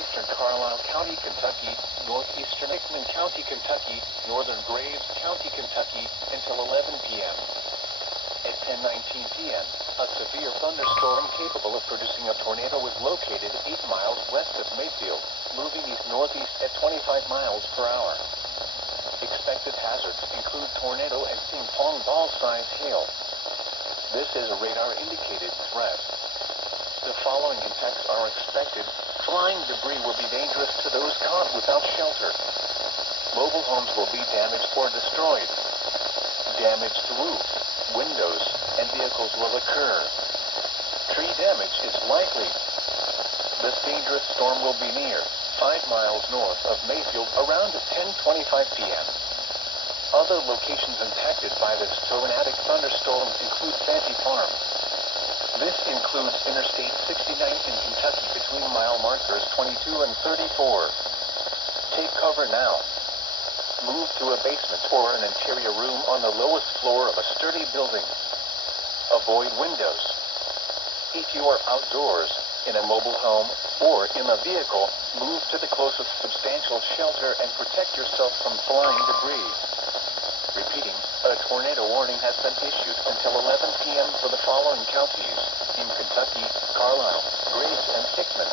southeastern Carlisle County, Kentucky, northeastern Hickman County, Kentucky, northern Graves County, Kentucky, until 11 p.m. At 10:19 p.m., a severe thunderstorm capable of producing a tornado was located 8 miles west of Mayfield, moving east-northeast at 25 miles per hour. Expected hazards include tornado and ping-pong ball-size hail. This is a radar-indicated threat. The following impacts are expected. Flying debris will be dangerous to those caught without shelter. Mobile homes will be damaged or destroyed. Damage to roofs, windows, and vehicles will occur. Tree damage is likely. This dangerous storm will be near 5 miles north of Mayfield around 10:25 p.m. Other locations impacted by this tornadic thunderstorm include Fancy Farm. This includes Interstate 69 in Kentucky between mile markers 22 and 34. Take cover now. Move to a basement or an interior room on the lowest floor of a sturdy building. Avoid windows. If you are outdoors, in a mobile home, or in a vehicle, move to the closest substantial shelter and protect yourself from flying debris. Repeating, a tornado warning has been issued until 11 p.m. for the following counties in Kentucky: Carlisle, Graves, and Hickman.